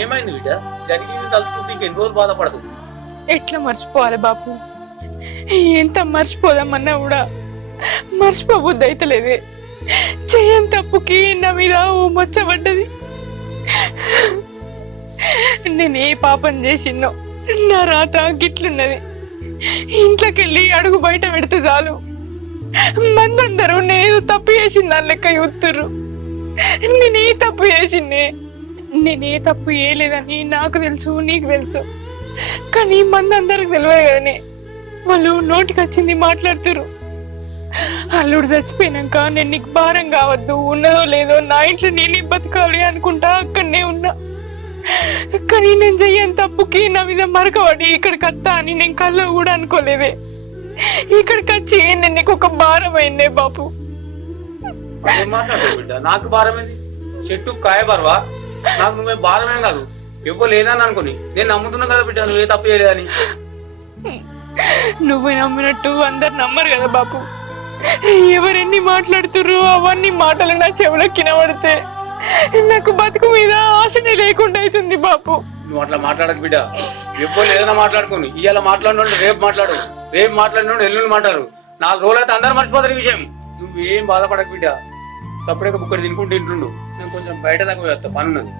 ఏమైంది బిడ్డ? జరిగింది తలుచుకుంటే ఇంకెన్ని రోజులు బాధపడదు. ఎట్లా మర్చిపోవాలి బాపు? ఎంత మర్చిపోదామన్నా కూడా మర్చిపోబుద్ది అయితలేదే. చెయ్యని తప్పుకి నా మీద ఓ మచ్చబడ్డది. నేను ఏ పాపం చేసినో నా రాత గిట్లున్నది. ఇంట్లోకి వెళ్ళి అడుగు బయట పెడితే చాలు మందందరూ నేను తప్పు చేసింది దాని లెక్క చూస్తుర్రు. నేనే తప్పు చేసిందే, నేనే తప్పు చేయలేదని నాకు తెలుసు, నీకు తెలుసు. కానీ మందందరికి తెలియదు కదనే. వాళ్ళు నోటికి వచ్చింది మాట్లాడుతురు. అల్లుడు చచ్చిపోయినాక నేను నీకు భారం కావద్దు, ఉన్నదో లేదో నా ఇంట్లో నేనే బతకాలి అనుకుంటా అక్కడనే ఉన్నా. కానీ నేను చెయ్యని తప్పుకి నా మీద మరకబడి ఇక్కడికి వస్తా అని నేను కల్లో కూడా అనుకోలేదే. ఇక్కడికి వచ్చి నేను నీకు ఒక భారం అయిందే బాపు. బిడ్డ నాకు భారమేంది? చెట్టు కాయ బరవా? నాకు నువ్వే భారమేం కాదు. ఎవ్వరు లేదని అనుకుని నేను నమ్ముతున్నా కదా బిడ్డ, నువ్వే తప్పు చేయలేదని. నువ్వు నమ్మినట్టు అందరు నమ్మరు కదా బాపు. ఎవరెన్ని మాట్లాడుతుర్రు అవన్నీ మాటలు నా చెవులకు కినబడితే నాకు బతుకు మీద ఆశనే లేకుండా అవుతుంది బాపు. నువ్వు అట్లా మాట్లాడకు బిడ్డ. ఎవ్వరు లేదన్నా మాట్లాడుకోని ఇవాళ మాట్లాడినోళ్ళు రేపు మాట్లాడు, రేపు మాట్లాడినోళ్ళు ఎల్లుండి మాట్లాడు. 4 రోజులు అయితే అందరు మర్చిపోతారు ఈ విషయం. నువ్వేం బాధపడకు బిడ్డ. సపరేట్గా బుక్కడి తినుకుంటూ ఇంట్లుండు. నేను కొంచెం బయట దాకా పోయేస్తా, పని ఉన్నది.